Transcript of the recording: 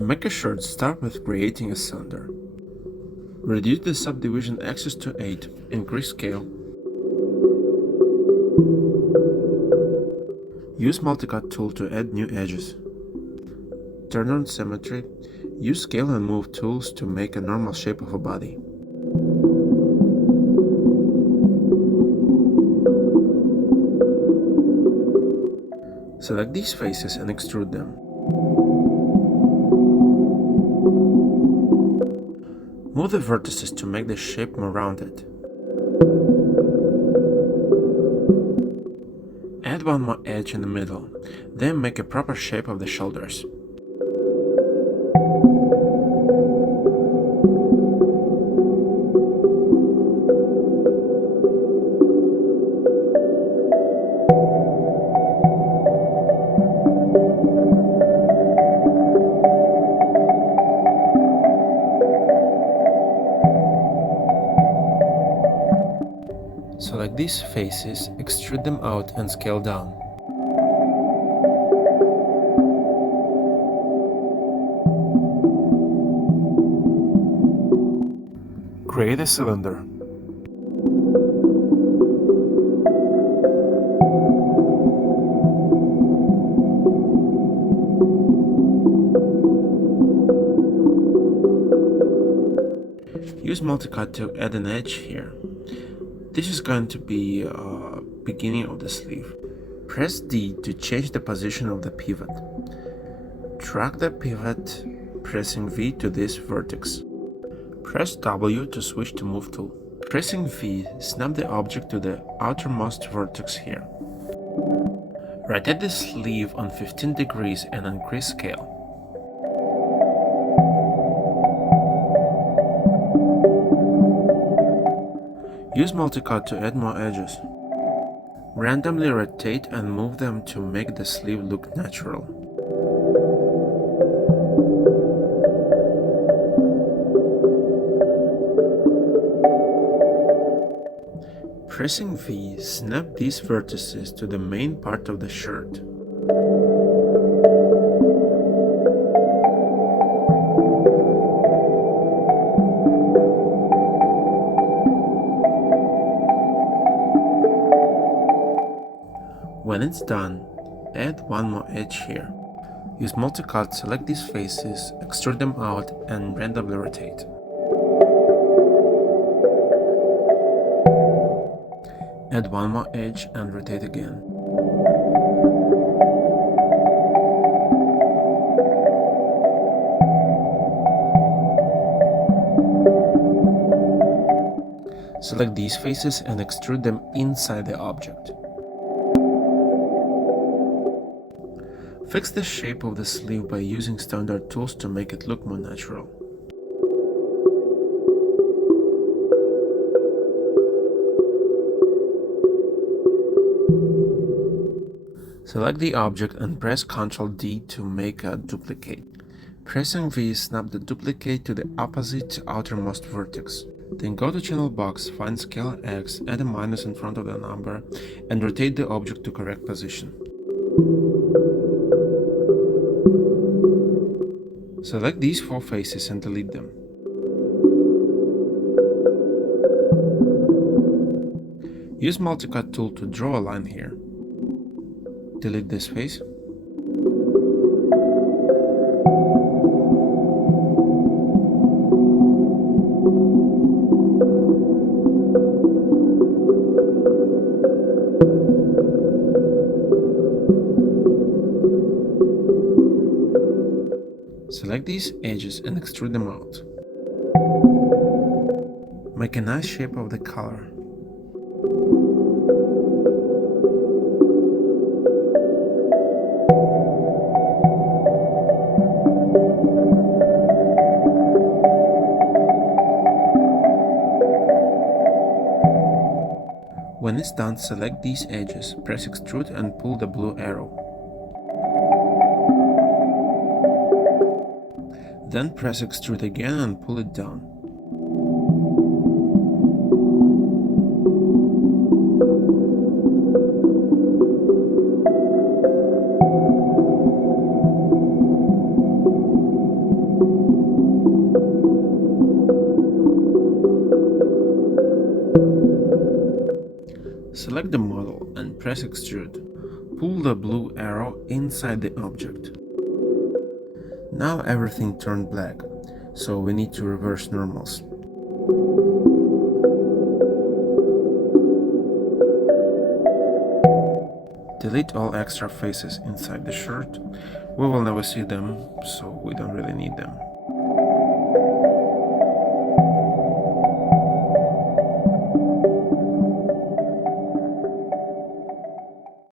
To make a shirt, start with creating a cylinder. Reduce the subdivision axis to 8, increase scale. Use multicut tool to add new edges. Turn on symmetry. Use scale and move tools to make a normal shape of a body. Select these faces and extrude them. Move the vertices to make the shape more rounded. Add one more edge in the middle, then make a proper shape of the shoulders. Select these faces, extrude them out and scale down. Create a cylinder. Use multicut to add an edge here. This is going to be beginning of the sleeve. Press D to change the position of the pivot. Drag the pivot, pressing V to this vertex. Press W to switch to Move tool. Pressing V, snap the object to the outermost vertex here. Rotate the sleeve on 15 degrees and increase scale. Use multicut to add more edges. Randomly rotate and move them to make the sleeve look natural. Pressing V, snap these vertices to the main part of the shirt. When it's done, add one more edge here. Use multicut, select these faces, extrude them out and randomly rotate. Add one more edge and rotate again. Select these faces and extrude them inside the object. Fix the shape of the sleeve by using standard tools to make it look more natural. Select the object and press Ctrl D to make a duplicate. Pressing V, snap the duplicate to the opposite outermost vertex. Then go to Channel Box, find Scale X, add a minus in front of the number, and rotate the object to correct position. Select these 4 faces and delete them. Use multicut tool to draw a line here. Delete this face. Select these edges and extrude them out. Make a nice shape of the color. When it's done, select these edges, press extrude and pull the blue arrow. Then press extrude again and pull it down. Select the model and press Extrude. Pull the blue arrow inside the object. Now everything turned black, so we need to reverse normals. Delete all extra faces inside the shirt. We will never see them, so we don't really need them.